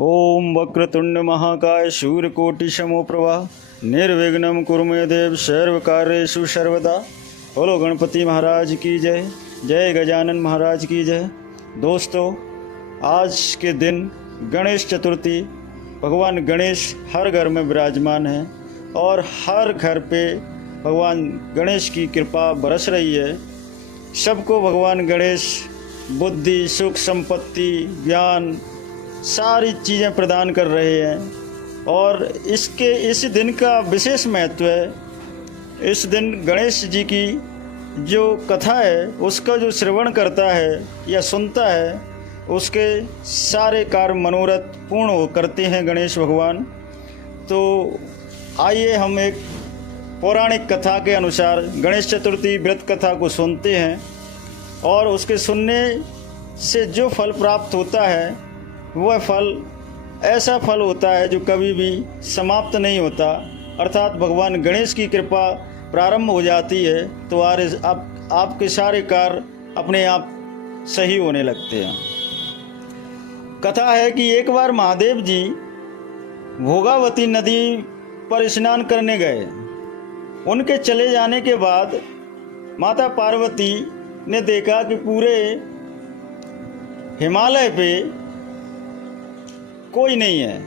ओम वक्रतुंड महाकाय सूर्यकोटि समप्रभा निर्विघ्नं कुरु मे देव सर्वकार्येषु सर्वदा। बोलो गणपति महाराज की जय। जय गजानन महाराज की जय। दोस्तों, आज के दिन गणेश चतुर्थी, भगवान गणेश हर घर में विराजमान है और हर घर पे भगवान गणेश की कृपा बरस रही है। सबको भगवान गणेश बुद्धि, सुख, संपत्ति, ज्ञान सारी चीज़ें प्रदान कर रहे हैं और इस दिन का विशेष महत्व है। इस दिन गणेश जी की जो कथा है उसका जो श्रवण करता है या सुनता है उसके सारे कार्य मनोरथ पूर्ण करते हैं गणेश भगवान। तो आइए हम एक पौराणिक कथा के अनुसार गणेश चतुर्थी व्रत कथा को सुनते हैं और उसके सुनने से जो फल प्राप्त होता है वह फल ऐसा फल होता है जो कभी भी समाप्त नहीं होता, अर्थात भगवान गणेश की कृपा प्रारंभ हो जाती है तो आपके सारे कार्य अपने आप सही होने लगते हैं। कथा है कि एक बार महादेव जी भोगावती नदी पर स्नान करने गए। उनके चले जाने के बाद माता पार्वती ने देखा कि पूरे हिमालय पे कोई नहीं है,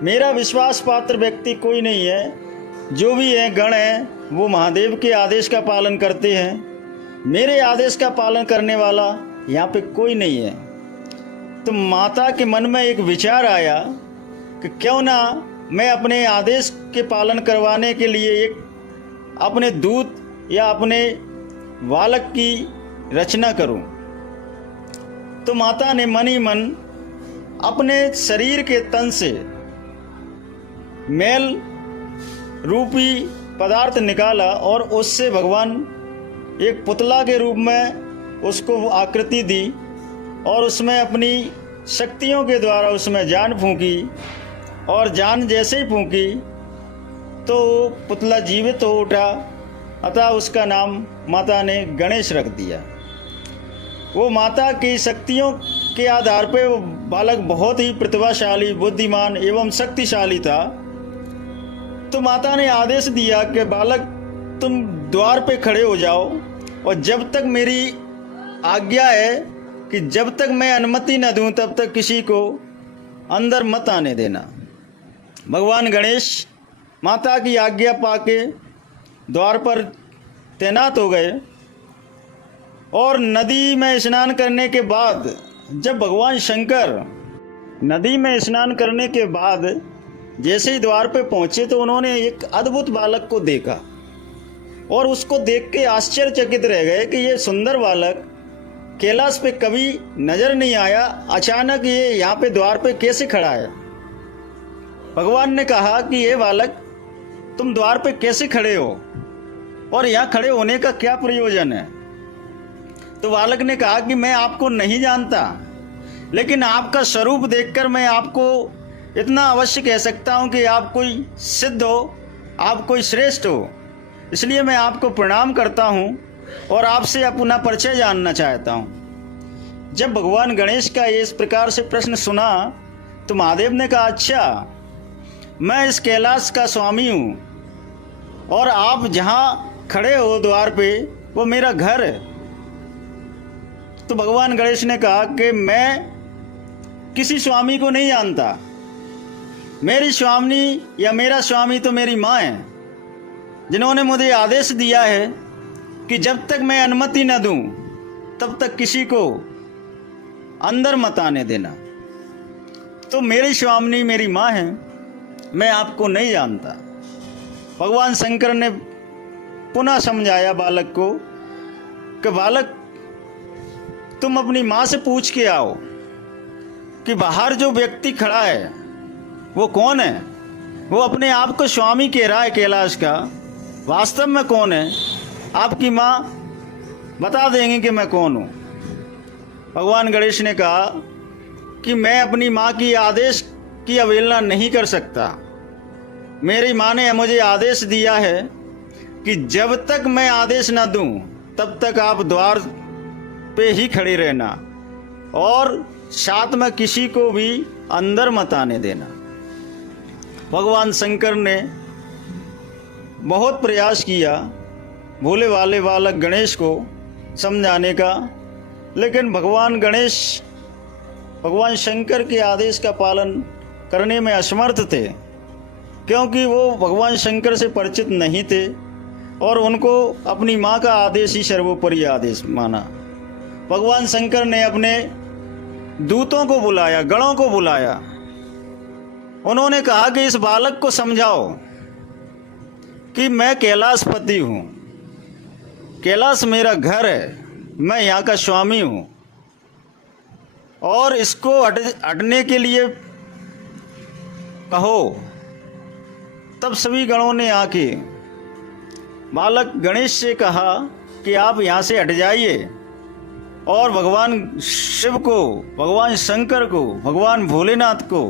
मेरा विश्वास पात्र व्यक्ति कोई नहीं है। जो भी है गण हैं वो महादेव के आदेश का पालन करते हैं, मेरे आदेश का पालन करने वाला यहाँ पे कोई नहीं है। तो माता के मन में एक विचार आया कि क्यों ना मैं अपने आदेश के पालन करवाने के लिए एक अपने दूत या अपने बालक की रचना करूं। तो माता ने मन ही मन अपने शरीर के तन से मैल रूपी पदार्थ निकाला और उससे भगवान एक पुतला के रूप में उसको आकृति दी और उसमें अपनी शक्तियों के द्वारा उसमें जान फूंकी और जान जैसे ही फूंकी तो पुतला जीवित हो उठा। अतः उसका नाम माता ने गणेश रख दिया। वो माता की शक्तियों के आधार पे वो बालक बहुत ही प्रतिभाशाली, बुद्धिमान एवं शक्तिशाली था। तो माता ने आदेश दिया कि बालक तुम द्वार पे खड़े हो जाओ और जब तक मेरी आज्ञा है कि जब तक मैं अनुमति न दूं तब तक किसी को अंदर मत आने देना। भगवान गणेश माता की आज्ञा पाके द्वार पर तैनात हो गए और नदी में स्नान करने के बाद जब भगवान शंकर नदी में स्नान करने के बाद जैसे ही द्वार पे पहुंचे तो उन्होंने एक अद्भुत बालक को देखा और उसको देख के आश्चर्यचकित रह गए कि ये सुंदर बालक कैलाश पे कभी नजर नहीं आया, अचानक ये यहाँ पे द्वार पे कैसे खड़ा है। भगवान ने कहा कि ये बालक तुम द्वार पे कैसे खड़े हो और यहाँ खड़े होने का क्या प्रयोजन है। तो बालक ने कहा कि मैं आपको नहीं जानता, लेकिन आपका स्वरूप देखकर मैं आपको इतना अवश्य कह सकता हूँ कि आप कोई सिद्ध हो, आप कोई श्रेष्ठ हो, इसलिए मैं आपको प्रणाम करता हूँ और आपसे अपना परिचय जानना चाहता हूँ। जब भगवान गणेश का इस प्रकार से प्रश्न सुना तो महादेव ने कहा, अच्छा मैं इस कैलाश का स्वामी हूँ और आप जहाँ खड़े हो द्वार पे वो मेरा घर है। तो भगवान गणेश ने कहा कि मैं किसी स्वामी को नहीं जानता, मेरी स्वामी या मेरा स्वामी तो मेरी माँ है, जिन्होंने मुझे आदेश दिया है कि जब तक मैं अनुमति न दूं तब तक किसी को अंदर मत आने देना। तो मेरी स्वामी मेरी माँ है, मैं आपको नहीं जानता। भगवान शंकर ने पुनः समझाया बालक को कि बालक तुम अपनी माँ से पूछ के आओ कि बाहर जो व्यक्ति खड़ा है वो कौन है। वो अपने आप को स्वामी कह रहा है कैलाश का, वास्तव में कौन है आपकी माँ बता देंगे कि मैं कौन हूँ। भगवान गणेश ने कहा कि मैं अपनी माँ की आदेश की अवहेलना नहीं कर सकता। मेरी माँ ने मुझे आदेश दिया है कि जब तक मैं आदेश न दूं तब तक आप द्वार पे ही खड़े रहना और साथ में किसी को भी अंदर मत आने देना। भगवान शंकर ने बहुत प्रयास किया भोले वाले बालक गणेश को समझाने का, लेकिन भगवान शंकर के आदेश का पालन करने में असमर्थ थे, क्योंकि वो भगवान शंकर से परिचित नहीं थे और उनको अपनी माँ का आदेश ही सर्वोपरि आदेश माना। भगवान शंकर ने अपने दूतों को बुलाया, गणों को बुलाया। उन्होंने कहा कि इस बालक को समझाओ कि मैं कैलाशपति हूँ, कैलाश मेरा घर है, मैं यहाँ का स्वामी हूँ, और इसको हटने के लिए कहो। तब सभी गणों ने आके बालक गणेश से कहा कि आप यहाँ से हट जाइए और भगवान शिव को, भगवान शंकर को, भगवान भोलेनाथ को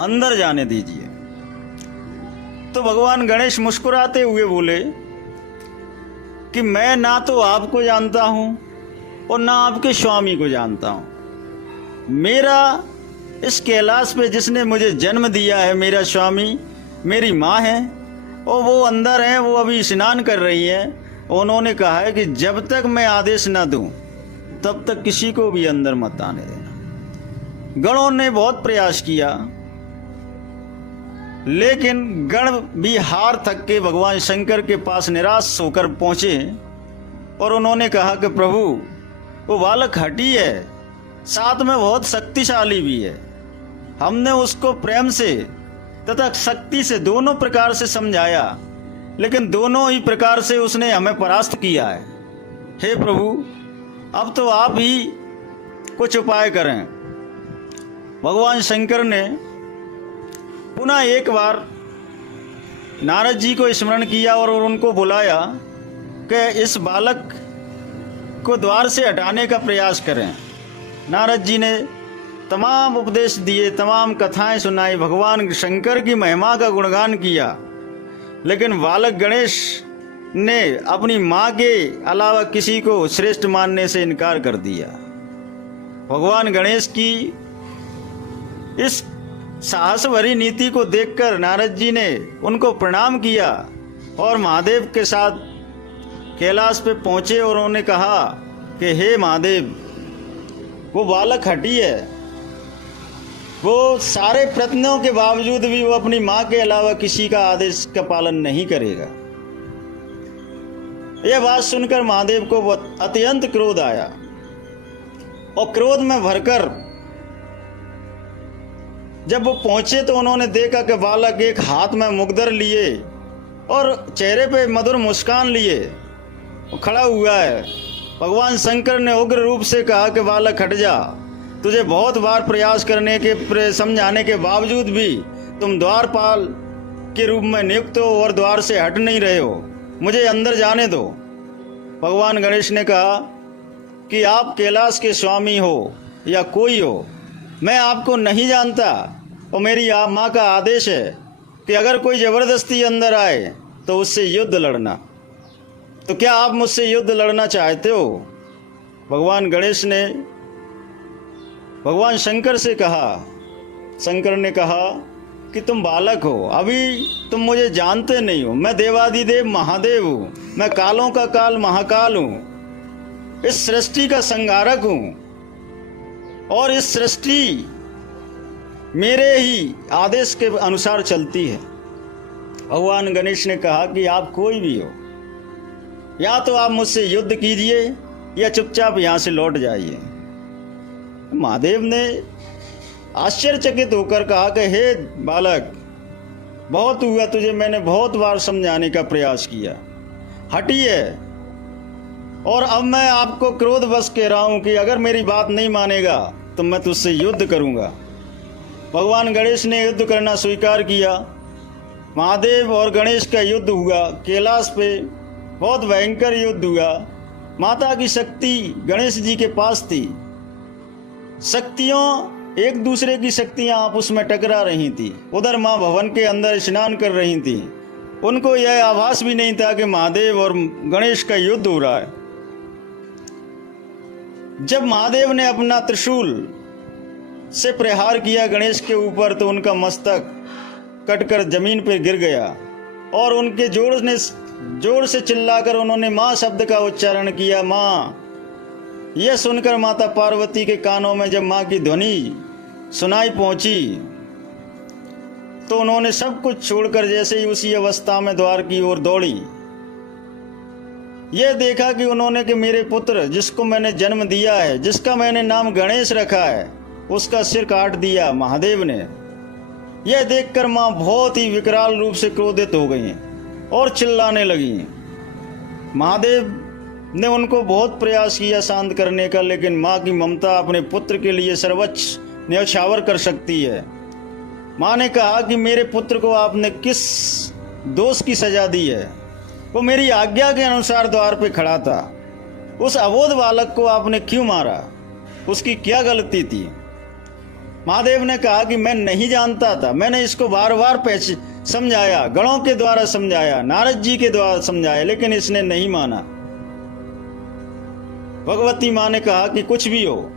अंदर जाने दीजिए। तो भगवान गणेश मुस्कुराते हुए बोले कि मैं ना तो आपको जानता हूँ और ना आपके स्वामी को जानता हूँ। मेरा इस कैलाश पे जिसने मुझे जन्म दिया है, मेरा स्वामी मेरी माँ है, और वो अंदर हैं, वो अभी स्नान कर रही हैं। उन्होंने कहा है कि जब तक मैं आदेश ना दूं तब तक किसी को भी अंदर मत आने देना। गणों ने बहुत प्रयास किया, लेकिन गण भी हार थक के भगवान शंकर के पास निराश होकर पहुंचे और उन्होंने कहा कि प्रभु, वो बालक हठी है, साथ में बहुत शक्तिशाली भी है। हमने उसको प्रेम से तथा शक्ति से दोनों प्रकार से समझाया, लेकिन दोनों ही प्रकार से उसने हमें परास्त किया है। हे प्रभु, अब तो आप ही कुछ उपाय करें। भगवान शंकर ने पुनः एक बार नारद जी को स्मरण किया और उनको बुलाया कि इस बालक को द्वार से हटाने का प्रयास करें। नारद जी ने तमाम उपदेश दिए, तमाम कथाएं सुनाई, भगवान शंकर की महिमा का गुणगान किया, लेकिन बालक गणेश ने अपनी माँ के अलावा किसी को श्रेष्ठ मानने से इनकार कर दिया। भगवान गणेश की इस साहस भरी नीति को देखकर नारद जी ने उनको प्रणाम किया और महादेव के साथ कैलाश पे पहुँचे और उन्होंने कहा कि हे महादेव, वो बालक हठी है, वो सारे प्रयत्नों के बावजूद भी वो अपनी माँ के अलावा किसी का आदेश का पालन नहीं करेगा। यह बात सुनकर महादेव को अत्यंत क्रोध आया और क्रोध में भरकर जब वो पहुंचे तो उन्होंने देखा कि बालक एक हाथ में मुकदर लिए और चेहरे पे मधुर मुस्कान लिए खड़ा हुआ है। भगवान शंकर ने उग्र रूप से कहा कि बालक हट जा, तुझे बहुत बार प्रयास करने के समझाने के बावजूद भी तुम द्वारपाल के रूप में नियुक्त हो और द्वार से हट नहीं रहे हो, मुझे अंदर जाने दो। भगवान गणेश ने कहा कि आप कैलाश के स्वामी हो या कोई हो, मैं आपको नहीं जानता और मेरी माँ का आदेश है कि अगर कोई ज़बरदस्ती अंदर आए तो उससे युद्ध लड़ना। तो क्या आप मुझसे युद्ध लड़ना चाहते हो? भगवान गणेश ने भगवान शंकर से कहा। शंकर ने कहा कि तुम बालक हो, अभी तुम मुझे जानते नहीं हो, मैं देवादिदेव महादेव हूँ, मैं कालों का काल महाकाल हूँ, इस सृष्टि का संहारक हूँ और इस सृष्टि मेरे ही आदेश के अनुसार चलती है। भगवान गणेश ने कहा कि आप कोई भी हो, या तो आप मुझसे युद्ध कीजिए या चुपचाप यहाँ से लौट जाइए। महादेव ने आश्चर्यचकित होकर कहा कि हे बालक, बहुत हुआ तुझे, मैंने बहुत बार समझाने का प्रयास किया, हटिए, और अब मैं आपको क्रोधवश कह रहा हूं कि अगर मेरी बात नहीं मानेगा तो मैं तुझसे युद्ध करूंगा। भगवान गणेश ने युद्ध करना स्वीकार किया। महादेव और गणेश का युद्ध हुआ। कैलाश पे बहुत भयंकर युद्ध हुआ। माता की शक्ति गणेश जी के पास थी। शक्तियों, एक दूसरे की शक्तियां आपस में टकरा रही थी। उधर माँ भवन के अंदर स्नान कर रही थी। उनको यह आभास भी नहीं था कि महादेव और गणेश का युद्ध हो रहा है। जब महादेव ने अपना त्रिशूल से प्रहार किया गणेश के ऊपर तो उनका मस्तक कटकर जमीन पर गिर गया और उनके जोर से चिल्लाकर उन्होंने माँ शब्द का उच्चारण किया। माँ। यह सुनकर माता पार्वती के कानों में जब माँ की ध्वनि सुनाई पहुंची तो उन्होंने सब कुछ छोड़कर जैसे ही उसी अवस्था में द्वार की ओर दौड़ी। यह देखा कि उन्होंने कि मेरे पुत्र जिसको मैंने जन्म दिया है, जिसका मैंने नाम गणेश रखा है, उसका सिर काट दिया महादेव ने। यह देखकर माँ बहुत ही विकराल रूप से क्रोधित हो गई और चिल्लाने लगी। महादेव ने उनको बहुत प्रयास किया शांत करने का, लेकिन माँ की ममता अपने पुत्र के लिए सर्वोच्च न्यौछावर कर सकती है। माँ ने कहा कि मेरे पुत्र को आपने किस दोष की सजा दी है? वो मेरी आज्ञा के अनुसार द्वार पे खड़ा था। उस अबोध बालक को आपने क्यों मारा? उसकी क्या गलती थी? महादेव ने कहा कि मैं नहीं जानता था। मैंने इसको बार बार समझाया, गणों के द्वारा समझाया, नारद जी के द्वारा समझाया, लेकिन इसने नहीं माना। भगवती माँ ने कहा कि कुछ भी हो,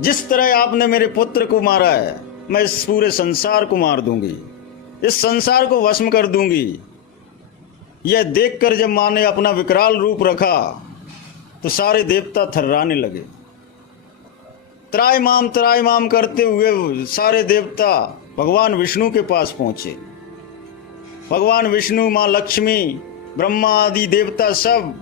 जिस तरह आपने मेरे पुत्र को मारा है, मैं इस पूरे संसार को मार दूंगी, इस संसार को भस्म कर दूंगी। यह देखकर जब माँ ने अपना विकराल रूप रखा तो सारे देवता थर्राने लगे। त्रायमाम करते हुए सारे देवता भगवान विष्णु के पास पहुंचे। भगवान विष्णु, माँ लक्ष्मी, ब्रह्मा आदि देवता सब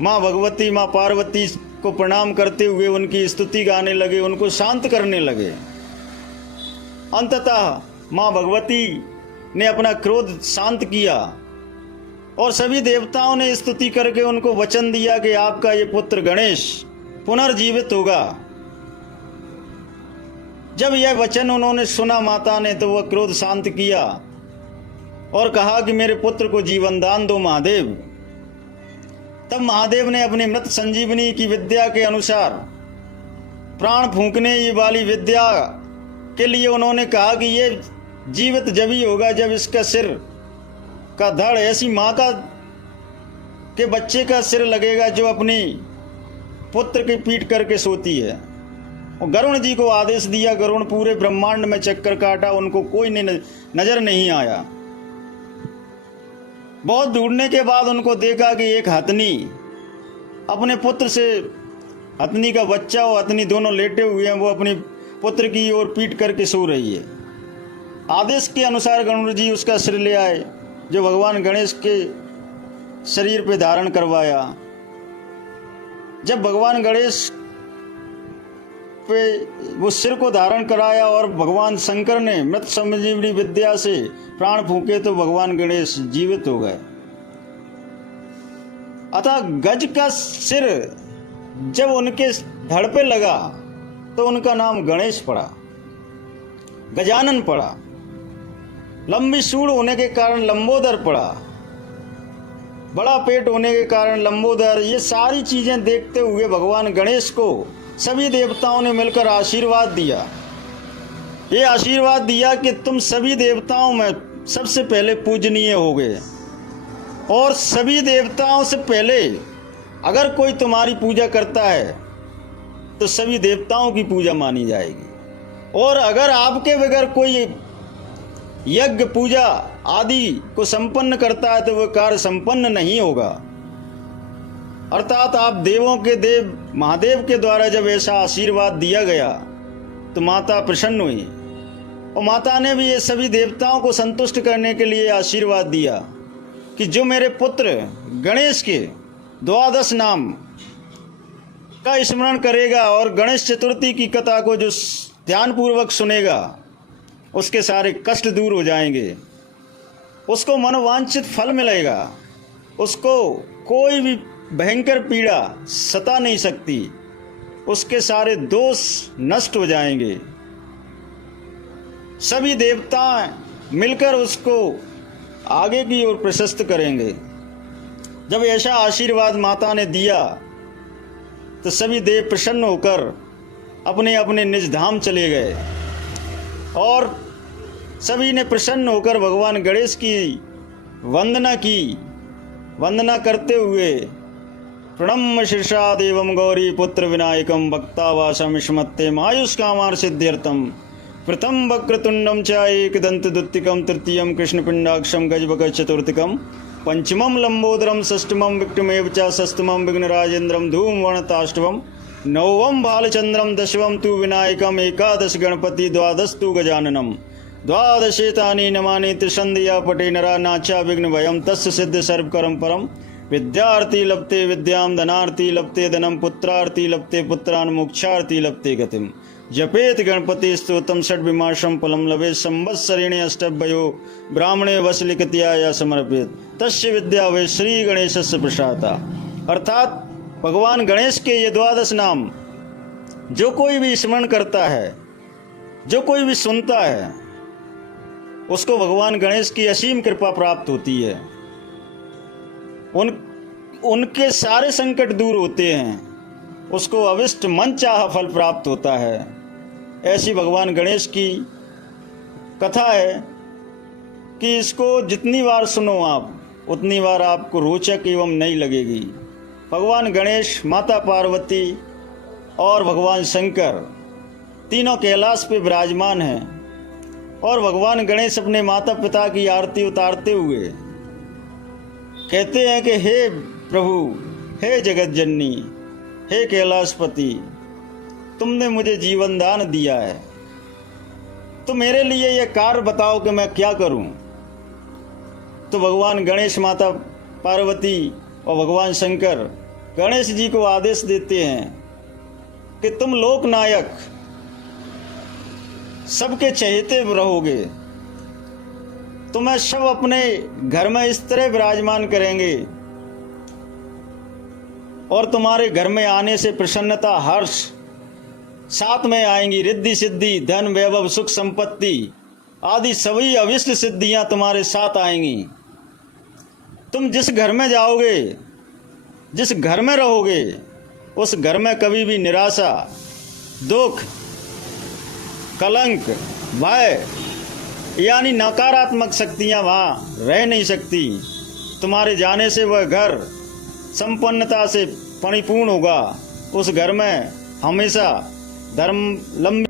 माँ भगवती, माँ पार्वती को प्रणाम करते हुए उनकी स्तुति गाने लगे, उनको शांत करने लगे। अंततः माँ भगवती ने अपना क्रोध शांत किया और सभी देवताओं ने स्तुति करके उनको वचन दिया कि आपका ये पुत्र गणेश पुनर्जीवित होगा। जब यह वचन उन्होंने सुना माता ने, तो वह क्रोध शांत किया और कहा कि मेरे पुत्र को जीवन दान दो महादेव। तब महादेव ने अपनी मृत संजीवनी की विद्या के अनुसार प्राण फूंकने वाली विद्या के लिए उन्होंने कहा कि ये जीवित जब ही होगा जब इसका सिर का धड़ ऐसी माँ का के बच्चे का सिर लगेगा जो अपनी पुत्र की पीट करके सोती है। और गरुण जी को आदेश दिया। गरुण पूरे ब्रह्मांड में चक्कर काटा, उनको कोई नजर नहीं आया। बहुत ढूंढने के बाद उनको देखा कि एक हथनी अपने पुत्र से, हथनी का बच्चा और हथनी दोनों लेटे हुए हैं, वो अपनी पुत्र की ओर पीट करके सो रही है। आदेश के अनुसार गरुड़ जी उसका सिर ले आए, जो भगवान गणेश के शरीर पे धारण करवाया। जब भगवान गणेश पे वो सिर को धारण कराया और भगवान शंकर ने मृत संजीवनी विद्या से प्राण फूंके तो भगवान गणेश जीवित हो गए। अतः गज का सिर जब उनके धड़ पे लगा तो उनका नाम गणेश पड़ा, गजानन पड़ा। लंबी सूंड होने के कारण लंबोदर पड़ा, बड़ा पेट होने के कारण लंबोदर। ये सारी चीजें देखते हुए भगवान गणेश को सभी देवताओं ने मिलकर आशीर्वाद दिया। ये आशीर्वाद दिया कि तुम सभी देवताओं में सबसे पहले पूजनीय होगे और सभी देवताओं से पहले अगर कोई तुम्हारी पूजा करता है तो सभी देवताओं की पूजा मानी जाएगी। और अगर आपके बगैर कोई यज्ञ पूजा आदि को संपन्न करता है तो वह कार्य संपन्न नहीं होगा। अर्थात आप देवों के देव महादेव के द्वारा जब ऐसा आशीर्वाद दिया गया तो माता प्रसन्न हुई और माता ने भी ये सभी देवताओं को संतुष्ट करने के लिए आशीर्वाद दिया कि जो मेरे पुत्र गणेश के 12 नाम का स्मरण करेगा और गणेश चतुर्थी की कथा को जो ध्यानपूर्वक सुनेगा उसके सारे कष्ट दूर हो जाएंगे, उसको मनोवांछित फल मिलेगा, उसको कोई भी भयंकर पीड़ा सता नहीं सकती, उसके सारे दोष नष्ट हो जाएंगे। सभी देवता मिलकर उसको आगे की ओर प्रशस्त करेंगे। जब ऐसा आशीर्वाद माता ने दिया तो सभी देव प्रसन्न होकर अपने अपने निज धाम चले गए और सभी ने प्रसन्न होकर भगवान गणेश की वंदना की। वंदना करते हुए प्रणम्य शीर्षा देवं गौरी पुत्र विनायकं भक्तावासम स्मत्ते मायुष्कामार सिद्ध्यर्थम प्रथम वक्रतुंडम च एकदंतद्वितीयम तृतीयम कृष्णपिंडाक्षम गजबगज चतुर्थकम पंचमम लंबोदरम षष्ठमम विक्रमेव च षष्ठमम विघ्नराजेन्द्रम धूमवर्णताष्टवम नवम भालचंद्रम दशवम तु विनायकम एकादश गणपति द्वादश तु गजाननम द्वादशेतानि नमानि त्रिसंध्या पटे नरा नाचा विघ्न भयम तस्य सिद्ध सर्वकरम परम विद्यार्थी लभते विद्याम धनार्थी लभते धनम पुत्रार्थी लभते पुत्रान मोक्षार्थी लभते गतिम जपेत गणपति स्तोत्रम षड्विमाशम फलम लभे संवत्सरेणे अष्टभ्यो ब्राह्मणे वसलिकत्याया समर्पित तस्य विद्या वे श्री गणेशस्य प्रसादा। अर्थात भगवान गणेश के ये द्वादश नाम जो कोई भी स्मरण करता है, जो कोई भी सुनता है, उसको भगवान गणेश की असीम कृपा प्राप्त होती है। उनके सारे संकट दूर होते हैं, उसको अविष्ट मनचाहा फल प्राप्त होता है। ऐसी भगवान गणेश की कथा है कि इसको जितनी बार सुनो आप उतनी बार आपको रोचक एवं नई लगेगी। भगवान गणेश, माता पार्वती और भगवान शंकर तीनों कैलाश पे विराजमान हैं और भगवान गणेश अपने माता पिता की आरती उतारते हुए कहते हैं कि हे प्रभु, हे जगत जननी, हे कैलाशपति, तुमने मुझे जीवन दान दिया है, तो मेरे लिए यह कार्य बताओ कि मैं क्या करूं। तो भगवान गणेश, माता पार्वती और भगवान शंकर गणेश जी को आदेश देते हैं कि तुम लोकनायक, सबके चहेते रहोगे, तुम्हें सब अपने घर में इस तरह विराजमान करेंगे और तुम्हारे घर में आने से प्रसन्नता, हर्ष साथ में आएंगी। रिद्धि सिद्धि, धन वैभव, सुख संपत्ति आदि सभी अविष्ट सिद्धियां तुम्हारे साथ आएंगी। तुम जिस घर में जाओगे, जिस घर में रहोगे, उस घर में कभी भी निराशा, दुख, कलंक, भय यानी नकारात्मक शक्तियां वहाँ रह नहीं सकती। तुम्हारे जाने से वह घर संपन्नता से परिपूर्ण होगा। उस घर में हमेशा धर्म लंबी